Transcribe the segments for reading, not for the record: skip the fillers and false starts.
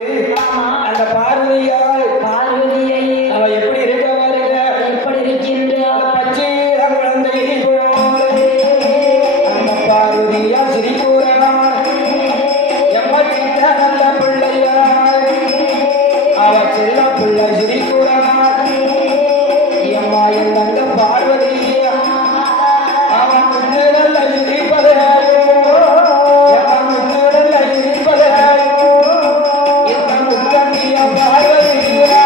அந்த பார்வதியை அவ எப்படி இருக்க பாருங்க, எப்படி இருக்கின்றார்? பச்சை குழந்தை போல அந்த பார்வதியா சிரிக்கூறான். எம்ம சின்ன நல்ல பிள்ளையார் அவ செல்ல பிள்ளை சிரிக்கூறான். எம்மா எந்த பார்வதியா அவன் முன்னே நல்ல சிரிப்பதையாயோ, எவன் முன்னே நல்ல சிரிப்பதையாயோ இந்த முத்தங்கிய பார்வதியா.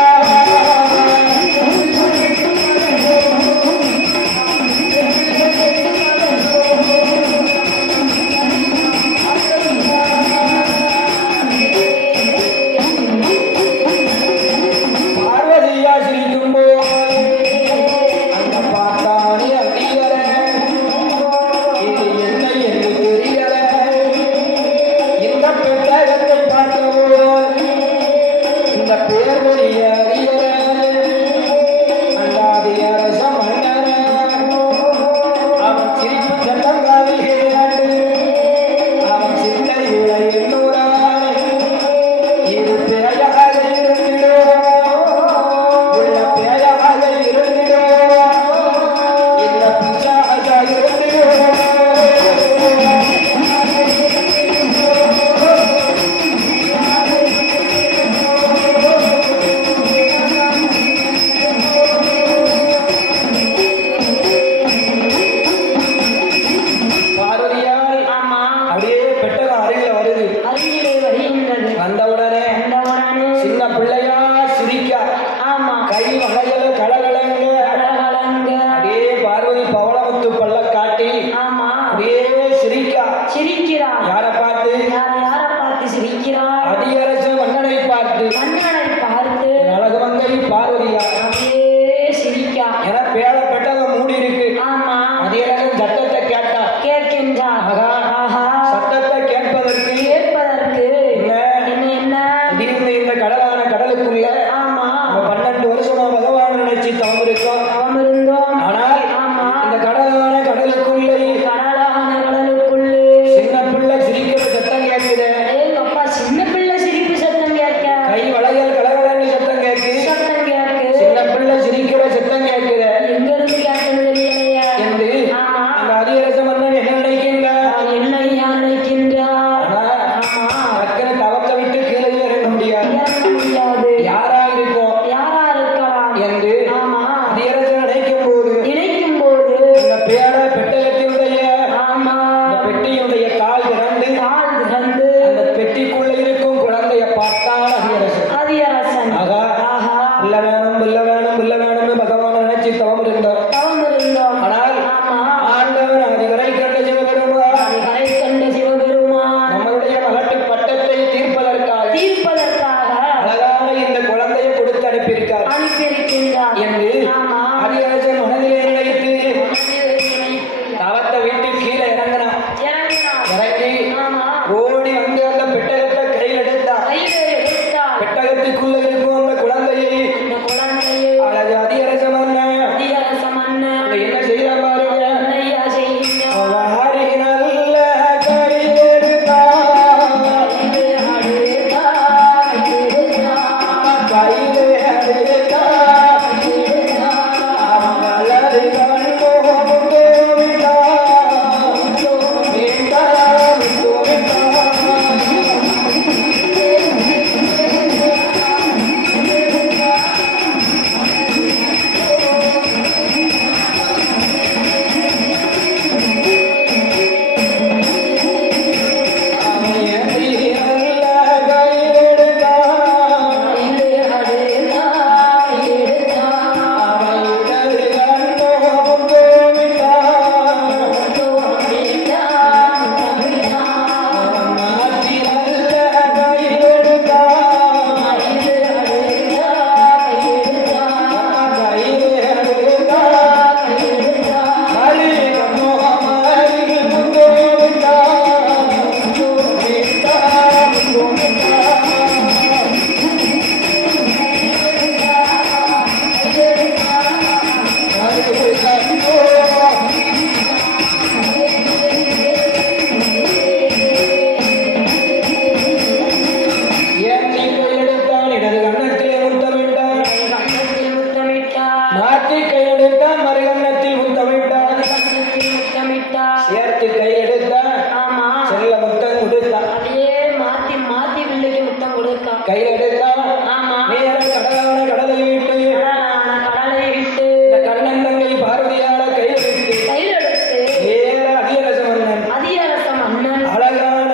பார்வதியா சிரிக்கும்போது அந்த பார்த்தானே அடியற இது என்ன என்று தெரியல. இந்த பெட்டகத்தை பார்த்தவோ இந்த பேர்வழிய அறியற அண்டாதி அரச மன்னர அவன் சிரிப்பு சட்டங்காவில் கேட்டு அவன் சிந்தையுள்ள எண்ணூரான் இது பேயாக இருந்திடோ உள்ள பேயாக இருந்திடோ இந்த பிசாக இருந்திடோ. பார்வதியால் ஆமா, அப்படியே பெட்டகம் அருகில் வருது. அருகிலே வருகின்றது. வந்தவுடனே வந்தவுடனே சின்ன பிள்ளையா சிரிக்க ஆமா, கை வளையல கலகலங்க கலகலங்க. அப்படியே பார்வதி பவளமுத்து பல்ல காட்டி ஆமா, அப்படியே சிரிக்க. சிரிக்கிறார். யாரை பார்த்து? யாரை பார்த்து சிரிக்கிறார்? அடியரச மன்னனை பார்த்து. மன்னனை பார்த்து அழகுமங்கை பார்வதியா அப்படியே சிரிக்கா. என பேர பெட்டகம் மூடி இருக்கு. ஆமா, அடியரசன் சத்தத்தை கேட்டா. கேட்கின்றார். ஆகா, ஆஹா, சத்தத்தை கேட்பதற்கு கேட்பதற்கு என்ன? என்ன திடீர்னு இந்த கடலான கடலுக்குள்ள ஆமா, நம்ம 12 வருஷமா பகவான் நினைச்சு தவம் இருக்கோம். நாம் இருந்தோம். ஆனால் ஆமா, இந்த கடலான கடலுக்குள்ளே கடலான கடலுக்குள்ளே சின்ன பிள்ளை சிரிக்கிற சத்தம் கேட்குது. ஏங்க அப்பா, சின்ன பிள்ளை சிரிப்பு சத்தம் கேட்க. கை வளையல் கலகலன்னு சத்தம் கேட்கு. சத்தம் கேட்கு. சின்ன பிள்ளை சிரிக்கிற சத்தம் கேட்குது எங்க இருந்து கேட்டது தெரியலையே. என்று ஆமா, அந்த அதிரச மன்னன் என்ன நினைக்கின்ற என்ன ஐயா நினைக்கின்றார்? ஆமா, டக்குன்னு தவத்தை விட்டு கீழே இறங்க முடியாது. இறங்க முடியாது. யாரா இருக்கும் யாரா இருக்கலாம் என்று ஆமா, அதிரசன் நினைக்கும் போது நினைக்கும் போது இந்த பேர பெட்டகத்தினுடைய ஆமா, இந்த பெட்டியினுடைய கால் திறந்து கால் திறந்து அந்த பெட்டிக்குள்ள இருக்கும் குழந்தைய பார்த்தான் அதிரசன். அதியரசன் ஆகா, ஆஹா, புள்ள வேணும் புள்ள வேணும் புள்ள வேணும்னு பகவான் நினைச்சு தவம் இருந்தார். தவம் இருந்தோம். ஆனால் ஆமா, ஆண்டவன் அதிவரை கண்ட சிவபெருமான் அதிகாரை கண்ட சிவபெருமான் நம்மளுடைய மகட்டு பட்டத்தை தீர்ப்பதற்காக தீர்ப்பதற்காக அழகான இந்த குழந்தையை கொடுத்து அனுப்பியிருக்கார் அனுப்பியிருக்கின்றார். என்று ஆமா, அதிரசன் மனதிலே நினைத்து தவத்தை விட்டு கீழே இறங்கினான். இறங்கினார். இறங்கி ஆமா, ஓடி வந்து அந்த பெட்டகத்தை கையில் எடுத்தார். கையிலே எடுத்தார். பெட்டகம் கையில எடுத்தா ஆமா நேர கடலான கடலை விட்டு கடலை விட்டு இந்த கண்ணன் தங்கை பார்வதியால கையில எடுத்து கையில் எடுத்து நேர அதிரச மன்னன் அதிகாரச மன்னன் அழகான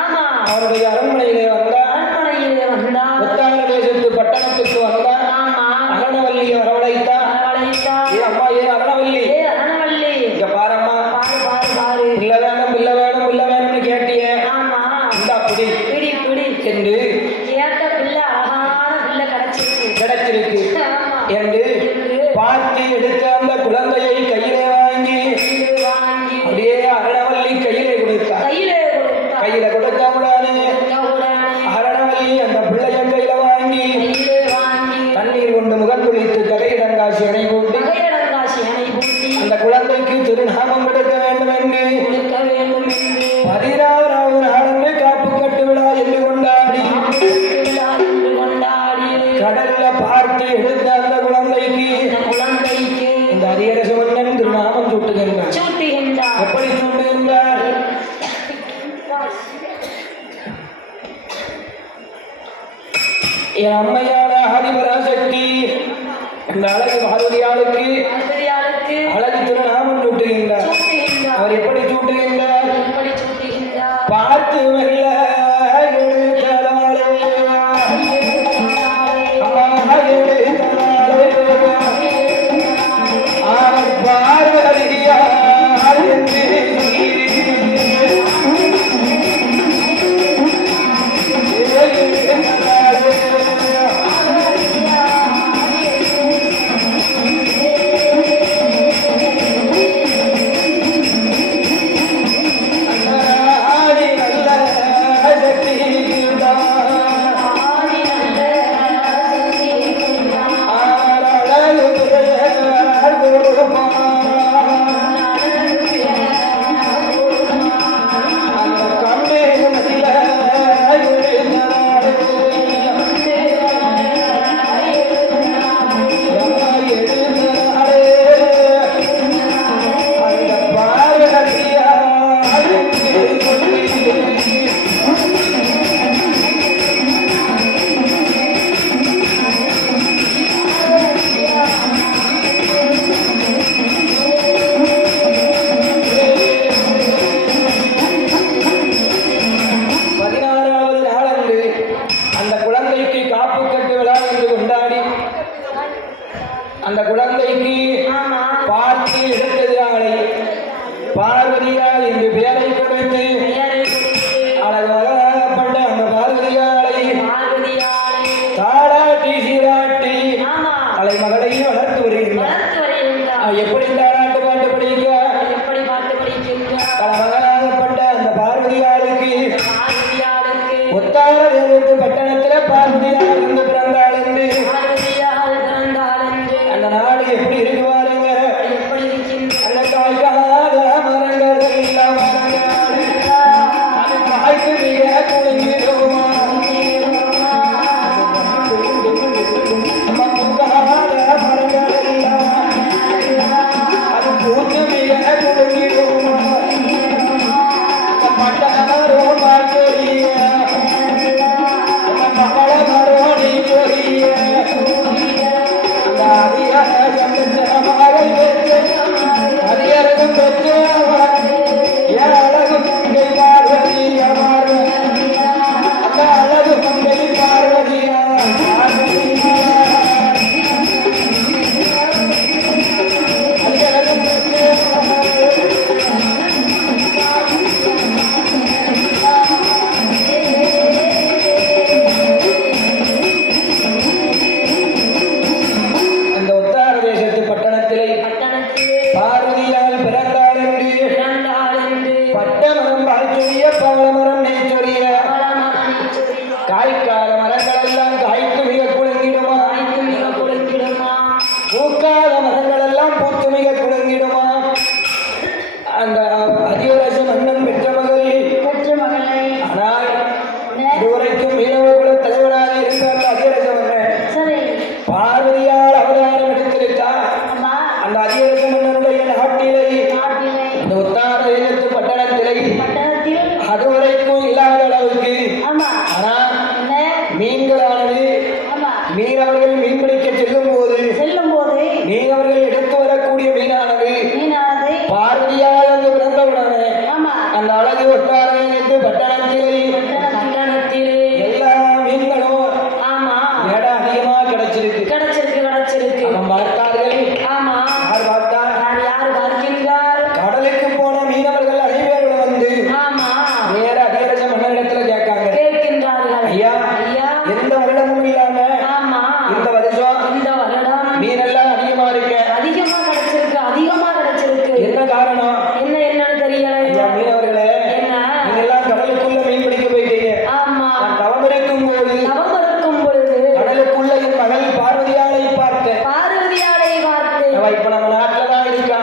ஆமா அவருடைய அரண்மனையிலே வந்தார். அரண்மனையிலே வந்தார். உத்தான தேசத்து பட்டணத்துக்கு வந்தார். ஆமா அரணவல்லியை வரவழைத்தார். வரவழைத்தார். ஏ அம்மா ஏ அரணவல்லி ஏ அரணவல்லி இங்க பாரம்மா பாரு பாரு பாரு பிள்ளை வேணும் பிள்ளை வேணும் பிள்ளை வேணும்னு கேட்டியே ஆமா இந்தா பிடி பிடி பிடி என்று கேட்ட பிள்ளை அழகான பிள்ளை கிடைச்சிருக்கு கிடைச்சிருக்கு ஆமா என்று பார்த்து எடுத்த அந்த குழந்தையை கையிலே வாங்கி இது வாங்கி அப்படியே அரணவல்லி கையிலே கொடுத்தார். கையிலே கொடுத்தா கையில கொடுத்த உடனே உடனே அரணவல்லி அந்த பிள்ளைய கையில வாங்கி கையிலே வாங்கி தண்ணீர் கொண்டு முகம் குளித்து கரையிடங்காசி அணை போட்டு மகையடங்காசி அணை பூட்டி அந்த குழந்தைக்கு திருநாமம் கொடுக்க வேண்டும் என்று கொடுக்க வேண்டும் என்று 16வது நாளன்று காப்பு கட்டு விழா என்று கொண்டாடி விழா என்று கொண்டாடி கடல்ல பார்த்து எடுத்த அந்த குழந்தைக்கு இந்த குழந்தைக்கு இந்த அதிகரச மன்னன் திருநாமம் சூட்டுகின்றான். சூட்டுகின்றார். எப்படி சூட்டுகின்றார்? என் அம்மையான ஆதிபராசக்தி அந்த அழகு பார்வதியாளுக்கு அகதியாளுக்கு அழகு திருநாமம் சூட்டுகின்றார். சூட்டுகின்றார். அவர் எப்படி சூட்டுகின்றார்? எப்படி சூட்டுகின்றார்? பார்த்து மெல்ல எடுத்ததாலே அம்மா எடுத்ததாலே அவர் பார்வதியார் என்று ஆடி நல்ல சக்தி ஆதி நல்ல சக்திகின்றார். அழகு அந்த கண்ணே நல்ல அந்த குழந்தைக்கு ஆமா பார்த்து எடுத்ததாலே பார்வதியால் என்று பெயரை கொடுத்து பெயரை கொடுத்து அழகாகப்பட்ட அந்த பார்வதியாலை பார்வதியாலே தாளாட்டி சீராட்டி ஆமா தலைமகளையும் வளர்த்து வருகின்றார். வளர்த்து வருகின்றார். எப்படி தாளாட்டு பாட்டு படிக்க எப்படி பாட்டு படிக்கின்றார்? தலைமகனாகப்பட்ட அந்த பார்வதியாளுக்கு பார்வதியாளுக்கு ஒத்தார தேவத்து பட்டணத்திலே பார்வதியால் இருந்து பிறந்தாள் என்று பார்வதியால் பிறந்தாள் என்று அந்த நாடு எப்படி இருக்கு பாருங்க. எப்படி இருக்கின்றார்? அந்த காய்க்காத மரங்கள் எல்லாம் மரங்கள் அது காய்க்கு மிக குலுங்கிடுமா மரங்கள் எல்லாம் அது பூத்து மிக குலுங்கிடுமா பட்டணரோ பார்க்கறிய மகள மரோணி மீன்களானது ஆமா மீனவர்கள் மீன்பிடிக்க செல்லும் போது செல்லும் போது மீனவர்கள் எடுத்து வரக்கூடிய மீனானது மீனானது பார்வதியால் வந்து பிறந்தவுடனே ஆமா அந்த அழகு ஒட்டாரை என்று பட்டணத்திலே பட்டணத்திலே எல்லா மீன்களும் ஆமா எடை அதிகமா கிடைச்சிருக்கு. கிடைச்சிருக்கு அவன் பார்த்தார்கள். ஆமா யார் பார்த்தார்? யார் பார்க்கின்றார் கடலுக்கு போன மீனவர்கள் அனைவரும் வந்து ஆமா நேர அதிகரச மன்னரிடத்துல கேட்காங்க. கேட்கின்றார்கள் ஐயா ஐயா எந்த வருடமும் இல்லாம ஆமா இந்த வருஷம் இந்த வருடம் மீனெல்லாம் அதிகமா இருக்கு. அதிகமா கிடைச்சிருக்கு என்ன காரணம்? என்னன்னு தெரியல ஐயா மீனவர்களே என்ன நீங்கெல்லாம் கடலுக்குள்ள மீன் பிடிக்க போயிட்டீங்க. ஆமா நான் தவம் இருக்கும் போது தவம் இருக்கும் பொழுது கடலுக்குள்ள என் மகள் பார்வதியாலை பார்த்தேன். பார்வதியாரை பார்த்து அவ இப்ப நம்ம நாட்டுல தான் இருக்கா.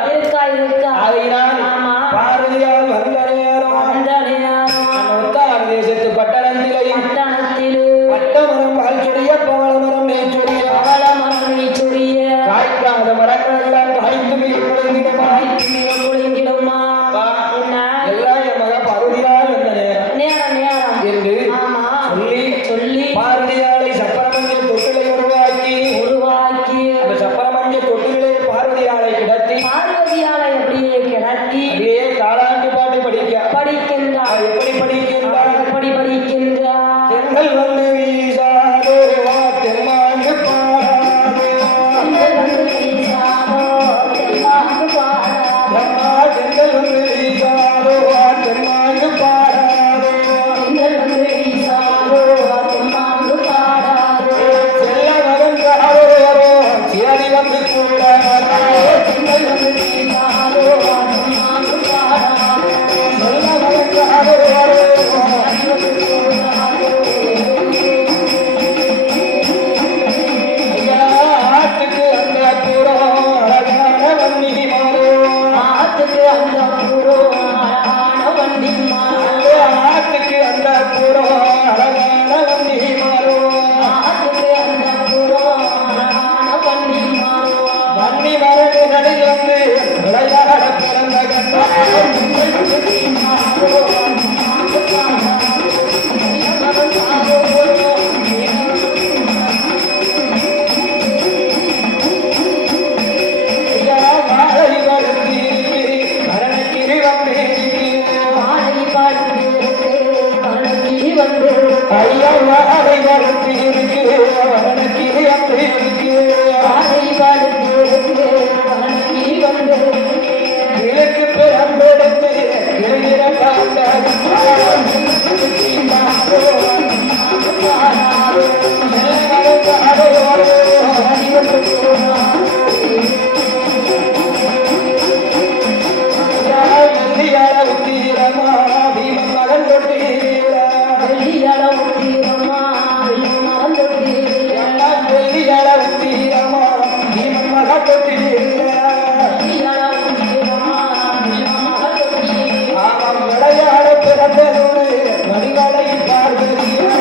இருக்கா ஆகையினால் ஆமா பார்வதியால் வந்த நேரம் அந்த நேரம் நம்ம உத்தார் தேசத்து பட்டணத்திலே பட்டணத்திலே பட்டமரம் பகல் சொரிய பவளமரம் நெய்ச்சொரிய ஆலமரத்தை சொரிய காய்க்காத மரங்கள் எல்லாம் காய்த்து மீன் குழந்தைகளாய் குளிங்கிடுமா என்ன எல்லாம் என் மக பார்வதியால் வந்த நேரம் நேரம் என்று ஆமா சொல்லி பார்வதியாலை சப்பரமஞ்ச தொட்டிலை உருவாக்கி அந்த சப்பரமஞ்ச தொட்டிலே பார்வதியாலை கிடத்தி பார்வதியாரை அப்படியே கிடத்தி அப்படியே தாளாட்டு பாட்டு படிக்கின்றார் எப்படி படிக்கின்றார்? எப்படி படிக்கின்றார் தென்றல் வந்து வீசாதோ தென்மாங்கு பாடாதோ தென்றல் வந்து வீசாதோ தென்மாங்கு பாடாதோ அம்மா தென்றல் வந்து வீசாதோ தென்மாங்கு பாடாதோ தென்றல் வந்து வீசாதோ தென்மாங்கு பாடாதோ செல்ல மகன்காரோ சேரி வந்து கூட தென்றல் வந்து வீசாதோ தென்மாங்கு பாடாதோ செல்ல மகன்காரோ ஐயா ஆட்டுக்கு அந்த புறம் அழகான வன்னி மாறோ ஆத்துக்கு அந்த புறோ அழகான வண்டி மாறோ ஆட்டுக்கு அந்த புறம் அழகான வன்னி மாறோ ஆத்துக்கு அந்த புறோ அழகான வண்டி மாறோ வன்னி மரபு நடுவில் வந்து விளையாட பிறந்த கண்ணா ஐயா வாழை வளர்த்தி மரணக்கிரி வந்து மாலை பாடுவதற்கு மரணக்கிளி வந்து ஐயா வாழை வளர்த்தி இருக்கு மரணக்கிரி வந்து இருக்கு மாலை பாடுவதற்கு மரணக்கிளி வந்து கிழக்கு பிறந்தெடுத்து இளைஞர உத்தீரமா பீமன் மகன் தொட்டீரா வெள்ளியள உத்தீரமா வெள்ளிமரம் தொட்டீரா வெள்ளியள உத்தீரமா பீமன் மகன் தொட்டீரா வெள்ளியள உத்தீரமா வெள்ளிமரம் தொட்டீரா ஆமாம் விளையாட பிறந்ததோடு வடிகளை பார்வதியா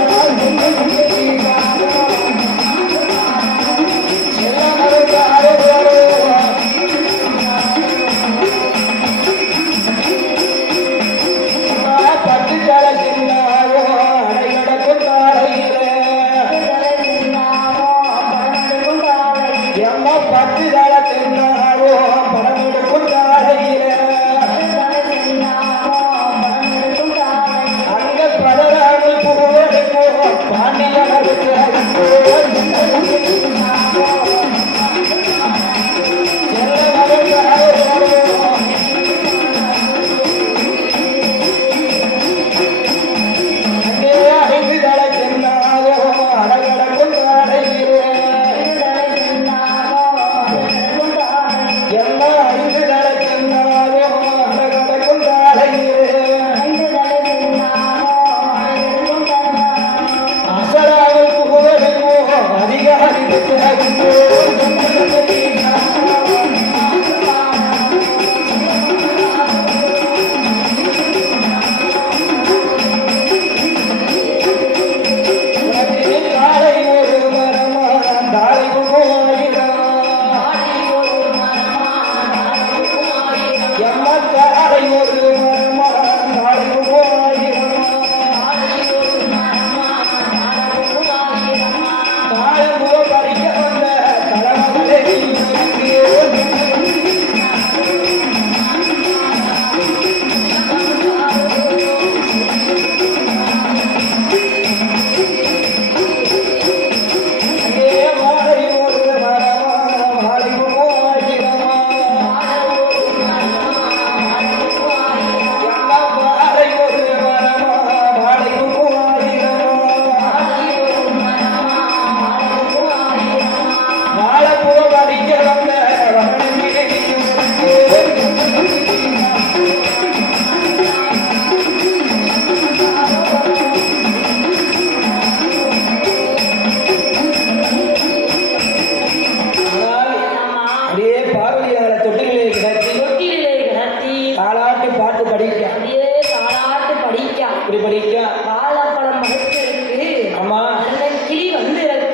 பட்டு தலை சின்னாவோ அடையடக்கும் தாரையிலே எம்மா பட்டு தலை சின்னாவோ படமெடுக்கும் தாரையிலே அங்க பலராமல் பூவெடுக்கும் பாண்டியர்களுக்கு ஐந்து தலை சின்னாவோ அடையடக்கும் தாரையிலே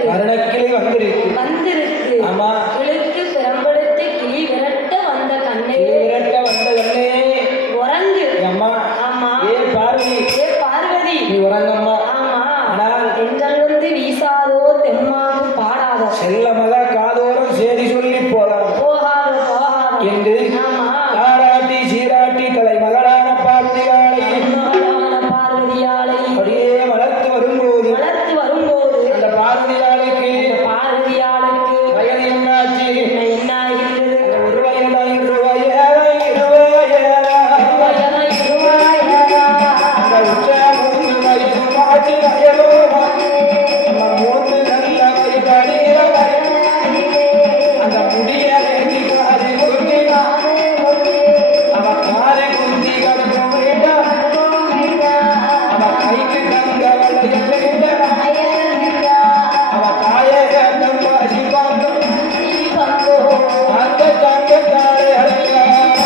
மரணக்கிளி வந்திருக்கு. வந்திருக்கு. ஆமா. கிழக்கு பெரம்பெடுத்து கிளி விரட்ட வந்த கண்ணே, விரட்ட வந்த கண்ணே உறங்கு. அம்மா. ஆமா. ஏ பார்வதி, ஏ பார்வதி, நீ உறங்கம்மா. ஆமா. ஆனால் தென்றல் வந்து வீசாதோ, தெம்மாது பாடாதோ, செல்ல மக காதோறும் சேதி சொல்லி போலாம் போகாதோ போகாதோ என்று ஆமா. தாராட்டி சீராட்டி தலை மகளான பார்வதியாளை மகளான பார்வதியாளை அப்படியே வளர்த்து வரும்போது வளர்த்து வரும்போது அந்த பார்வதியாளுக்கு பார்வதியாளுக்கு வயது என்னாச்சு? என்ன ஆகின்றது? ஒரு வயதா, இரு வயதா, இரு வயதா, வயதா, இருவாயதா. அந்த உச்ச மூன்று வயது மாச்சு வயலோமா, நம்ம மூன்று நல்ல வயதாடிய அந்த முடிய ரெண்டு காது குத்தினா, அவ காது குத்தி கடுக்க வேண்டாம், அவ கைக்கு தங்க வளைய வேண்டாம், அவ தாயை கண்டம் பாசி பார்த்தோம் அந்த தங்கத்தாலே அடையாளம்,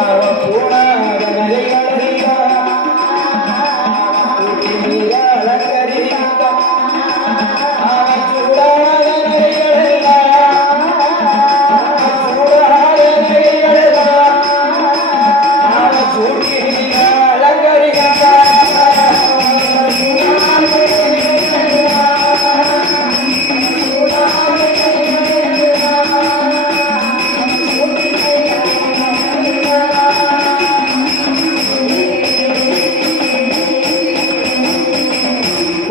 அவ போனாத நகைகளெல்லாம் ஊட்டி மீற அலங்கரித்தான், அவ சூடாத நகைகளெல்லாம், சூடாத நகைகளெல்லாம் அவ சூட்டி மீற அலங்கரித்தான்.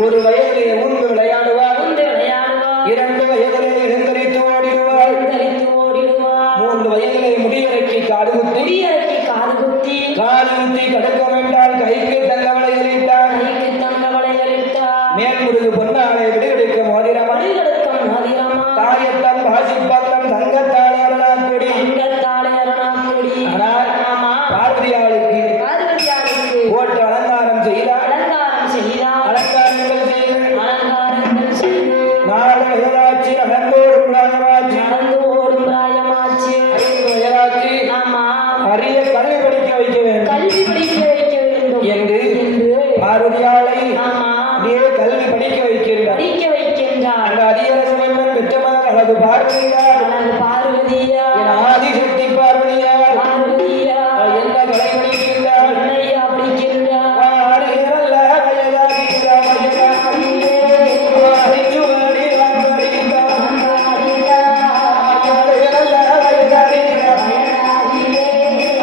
ஒரு வயதிலே ஊர்ந்து விளையாடுவார், உண்டு விளையாடுவார், இரண்டு வயதிலே எழுந்தரித்து ஓடிடுவார், தரித்து ஓடிடுவார், மூன்று வயதிலே முடியறைக்கு காடு குத்தி, முடியறக்கி காது குத்தி, காடு குத்தி கடுக்க வேண்டால் கைக்கு தங்கவளை எறித்தார், கைக்கு தங்க வளையலிட்டார், மேல்முருகு பொன்னாளை விடுவிடுக்க மோதிரமணி, வடிகெடுக்கும் மோதிரமா, தாயத்தான் பாசிப்பத்தம் தங்கத்தாளே அருணாக்கொடி. தங்கத்தாலே அருணாக்கொடி. ஆனால் ஆமா. பார்வதியாளுக்கு பார்வதியாளுக்கு போட்டு அலங்காரம் செய்தார், அலங்காரம் செய்தார், அலங்காரங்கள் செய்து அலங்காரங்கள் செய்து நாலு வயதாச்சு நடந்தோடும் பிராயமாச்சு, நடந்து ஓடும் பிராயமாச்சு. ஐந்து வயதாச்சு ஆமா. அரிய கல்வி படிக்க வைக்க வேண்டும் கல்வி படிக்க வைக்க வேண்டும் என்று என்று பார்வதியாளை ஆமா அப்படியே கல்வி படிக்க வைக்கின்றார். படிக்க வைக்கின்றார். அந்த அதிகரச மன்னன் பெற்ற மகன் அழகு பார்வதியார், அழகு பார்வதியா, என் ஆதிசக்தி பார்வதியார் பார்வதியா, என்ன கலை படிக்கின்றார்? என்னையா படிக்கின்றார்? ஆடுகிறல்ல வயதாகிற வயதாகியே, ஆடிச்சுவடி வந்தடித்தார். ஆடுகிறல்ல வயதாகிற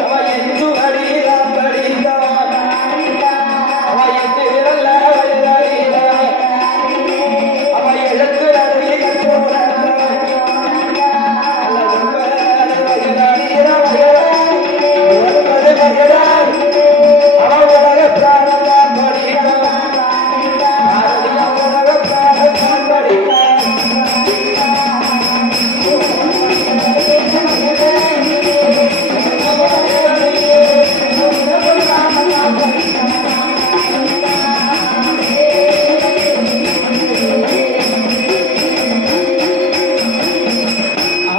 அவ எஞ்சுவடி வந்தடித்தார். அவ எட்டு விரல்ல வயதாகிற அவ எழுத்து அடி கற்றோரார். வயதாகிற வயதார் அவ உலக பிராணத்தான் படித்தார். உலக பிராணத்தான் படித்தார்.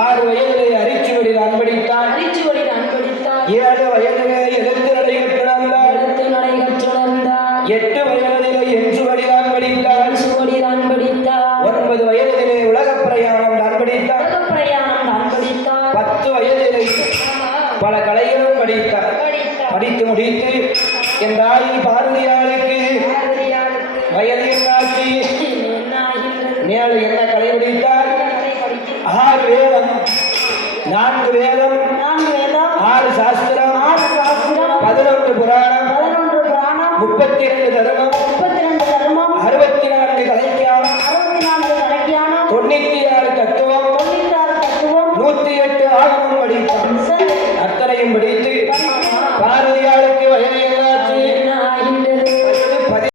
ஆறு வயதிலே அரிச்சுவடி நான் படித்தார். அரிச்சுவடி நான் படித்தார். 7 வயதிலே எழுத்து நடைகள் பிறந்தார். எழுத்து நடைகள் சுழந்தார். 8 வயதிலே எஞ்சுவடி நான் படித்தார். சுவடி நான் படித்தார். 9 வயதிலே உலகப் பிரயாணம் நான் படித்தார். உலகப் பிரயாணம் நான் படித்தார். 10 வயதிலே ஆமா. பல கலைகளும் படித்தார். படித்தார். படித்து முடித்து என் தாய் பார்வதியாளுக்கு பார்வதியாளுக்கு வயது என்னாச்சு? என்ன ஆகின்றது? மேல் என்ன கலை படித்தார்? கலை படிக்கின்றார். 6 வேதம், 4 வேதம், 4 வேதம், 6 சாஸ்திரம், 6 சாஸ்திரம், 11 புராணம், 11 புராணம், 32 தர்மம், 32 தர்மம், 64 கலைஞானம், 64 கலக்கியானம், 96 தத்துவம், 96 தத்துவம், 108 ஆகமம் படித்தார். சரி. அத்தனையும் படித்து